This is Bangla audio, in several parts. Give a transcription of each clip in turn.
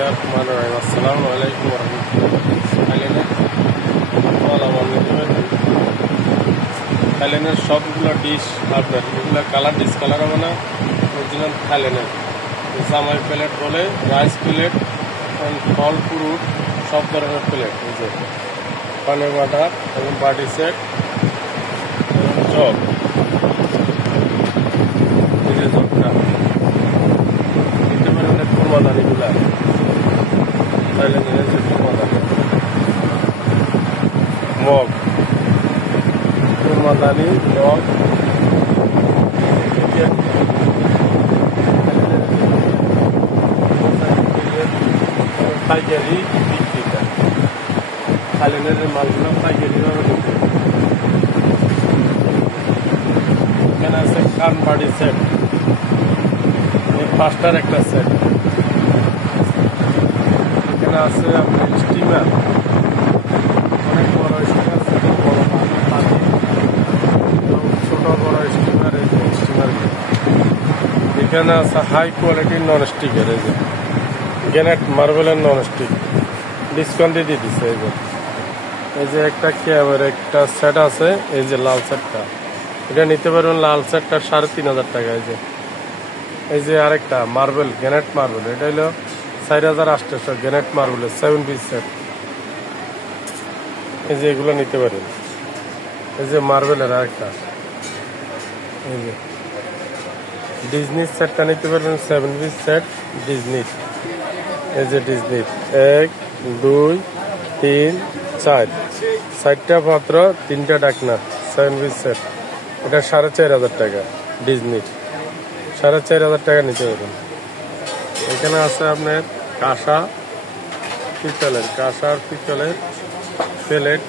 আসসালামু আলাইকুম থাইল্যান্ডের সবগুলো ডিশ আপনার এগুলো কালার ডিসকালার হবে না, অরিজিনাল থাইল্যান্ডের জামাই প্লেট বলে, রাইস প্লেট, ফল ফ্রুট সব ধরনের প্লেট, এই যে পানি বাটা এবং বাটি সেট এবং জগ, এই যে জগটা নিতে পারেন কুরমাদানিগুলা থাইল্যান্ডের যে কুরমাদানি মগ, কুরমাদানি মগ, পাইকারি বিক্রিটা থাইল্যান্ডের মালগুলো পাইকারিভাবে বিক্রি। এখানে আছে কানবাড়ি সেট, পাঁচটার একটা সেট। এখানে আছে আপনার স্টিমার, অনেক বড় স্টিমার, বড় পানি, ছোট বড় স্টিমার, এই যে স্টিমার। এখানে আছে হাই কোয়ালিটির নন স্টিকের, এই যে গ্যানেট মার্বেলের নন স্টিক, ডিসকাউন্টে দিয়ে দিচ্ছে। এই যে একটা ক্যাবের একটা সেট আছে, এই যে লাল সেটটা, এটা নিতে পারবেন। লাল সেটটা 3,500 টাকা। এই যে আরেকটা মার্বেল, গ্যানেট মার্বেল, এটা হলো 4,800 গ্যানেট মার্বেলের 7 পিস সেট। এই যে এগুলো নিতে পারেন। এই যে মার্বেলের আরেকটা, এই যে ডিজনি সেটটা নিতে পারবেন, 7 পিস সেট ডিজনি। এই যে ডিজনি 1 2 3 4, 4টা পাত্র, 3টা ডাকনা, 7 পিস সেট। এটা 4,500 টাকা ডিজনি, 4,500 টাকা নিতে পারবেন। এখানে আছে আপনার কাঁসা পিতলের, কাঁসার পিতলের প্লেট,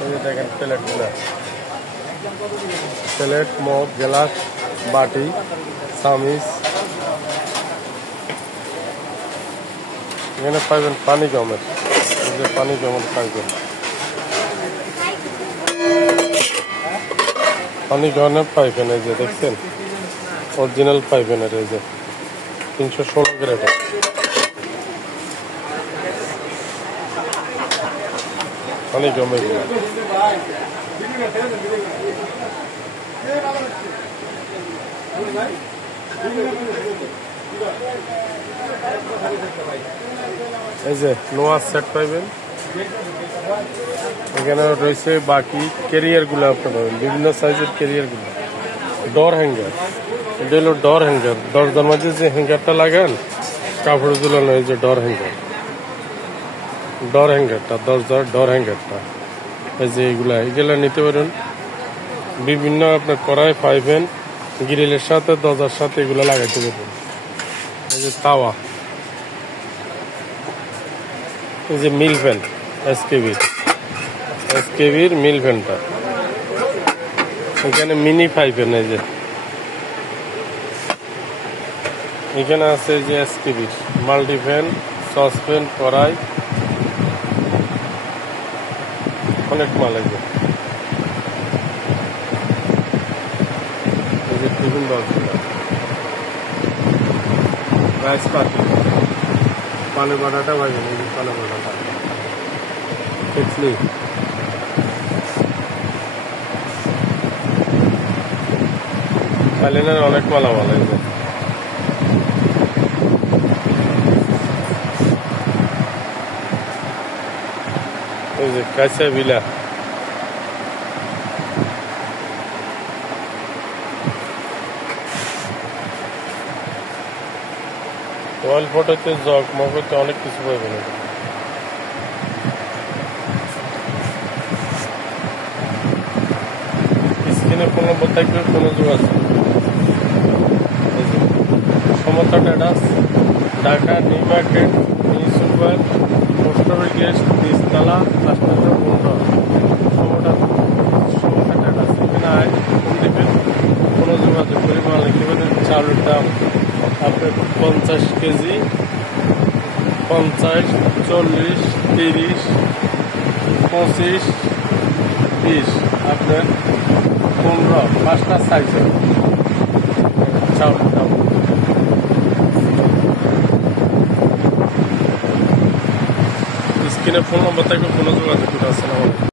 এই যে দেখেন প্লেটগুলা, প্লেট, মগ, গ্লাস, বাটি, চামিচ। এখানে পাইবেন পানি গমের, এই যে পানি গমের পাইবেন, পানি গমের পাইবেন। এই যে দেখছেন অরিজিনাল পাইবেনের, এই যে 316 গ্রেডের। পানি গমে এই যে নোয়ার সেট পাইবেন। এখানে রয়েছে বাকি ক্যারিয়ার গুলো, আপনার পাবেন বিভিন্ন সাইজের ক্যারিয়ার গুলো। ডোর হ্যাঙ্গার, এটা হলো ডোর হ্যাঙ্গার, দরজার মাঝে যে হ্যাঙ্গারটা লাগান কাপড় ঝুলানো, এই যে ডোর হ্যাঙ্গার, ডোর হ্যাঙ্গারটা, দরজার ডোর হ্যাঙ্গারটা। এই যে এগুলা নিতে পারেন। বিভিন্ন আপনার কড়াই পাইবেন, গ্রিলের সাথে দরজার সাথে এগুলো লাগাইতে পারবেন। এই যে তাওয়া, এই যে মিল ফ্যান, এসকেবির মিল ফ্যানটা। এখানে মিনি পাইবেন, এই যে এখানে আছে যে এসকেবির মাল্টি ফ্যান, সসপ্যান, কড়াই, অনেক মাল। এই যে টিফিন বক্স, রাইস পাতি, পানি বাটাটা পাইবেন, এই যে পানি বাটাটা, কেটলি, থাইল্যান্ডের অনেক মালামাল। এই যে কাঁচা বিলা, ওয়াল ফটোতে জগ মগতে অনেক কিছু পাইবেন। স্ক্রিনে ফোন নম্বর থাকবে, কোনো যোগাযোগ। Samata traders, Dhaka, new market, municipal, post office guest, 30তলা, 515। সমতা ট্রেডার্স, এখানে ফোন দিবেন, কোনো যোগাযোগ করে মাল লিখতে পারেন। চাউলের দাম আপনার 50 কেজি, 50, 40, 30, 25, 20, আপনার 15, 5টা সাইজের চাউলের দাম। স্ক্রিনে ফোন নম্বর থাকবে, ফোনে যোগাযোগ করে। আসসালামু আলাইকুম।